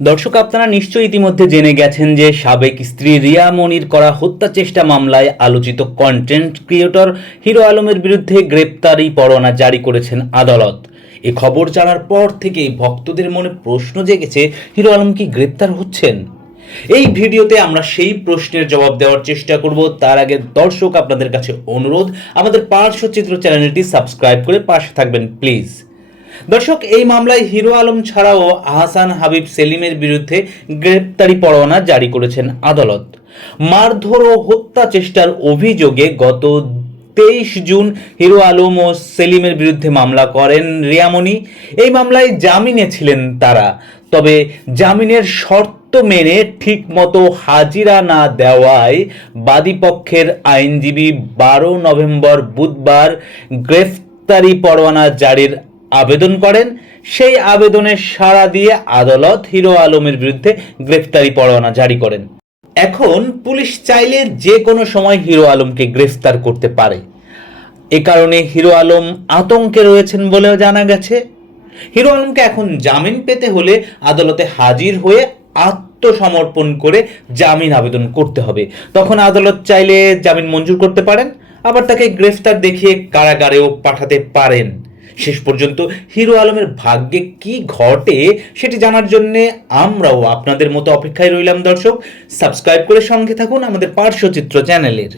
দর্শক, আপনারা নিশ্চয়ই ইতিমধ্যে জেনে গেছেন যে সাবেক স্ত্রী রিয়া মনির করা হত্যা চেষ্টা মামলায় আলোচিত কন্টেন্ট ক্রিয়েটর হিরো আলমের বিরুদ্ধে গ্রেপ্তারি পরোয়ানা জারি করেছেন আদালত। এ খবর জানার পর থেকেই ভক্তদের মনে প্রশ্ন জেগেছে, হিরো আলম কি গ্রেপ্তার হচ্ছেন? এই ভিডিওতে আমরা সেই প্রশ্নের জবাব দেওয়ার চেষ্টা করব। তার আগে দর্শক, আপনাদের কাছে অনুরোধ, আমাদের পার্শ্বচিত্র চ্যানেলটি সাবস্ক্রাইব করে পাশে থাকবেন প্লিজ। দর্শক, এই মামলায় হিরো আলম ছাড়াও আহসান হাবিব সেলিমের বিরুদ্ধে গ্রেপ্তারি পরোয়ানা জারি করেছেন আদালত। মারধর ও হত্যা চেষ্টার অভিযোগে গত 23 জুন হিরো আলম ও সেলিমের বিরুদ্ধে মামলা করেন রিয়ামণি। এই মামলায় জামিনে ছিলেন তারা, তবে জামিনের শর্ত মেনে ঠিকমতো হাজিরা না দেওয়ায় বাদীপক্ষের আইনজীবী 12 নভেম্বর বুধবার গ্রেফতারি পরোয়ানা জারির আবেদন করেন। সেই আবেদনে সাড়া দিয়ে আদালত হিরো আলমের বিরুদ্ধে গ্রেফতারি পরোয়ানা জারি করেন। এখন পুলিশ চাইলে যে কোনো সময় হিরো আলমকে গ্রেফতার করতে পারে। এ কারণে হিরো আলম আতঙ্কে রয়েছেন বলেও জানা গেছে। হিরো আলমকে এখন জামিন পেতে হলে আদালতে হাজির হয়ে আত্মসমর্পণ করে জামিন আবেদন করতে হবে। তখন আদালত চাইলে জামিন মঞ্জুর করতে পারেন, আবার তাকে গ্রেফতার দেখিয়ে কারাগারেও পাঠাতে পারেন। শেষ পর্যন্ত হিরো আলমের ভাগ্যে কি ঘটে সেটি জানার জন্য আমরাও আপনাদের মতো অপেক্ষায় রইলাম। দর্শক, সাবস্ক্রাইব করে সঙ্গে থাকুন আমাদের পার্শ্বচিত্র চ্যানেলের।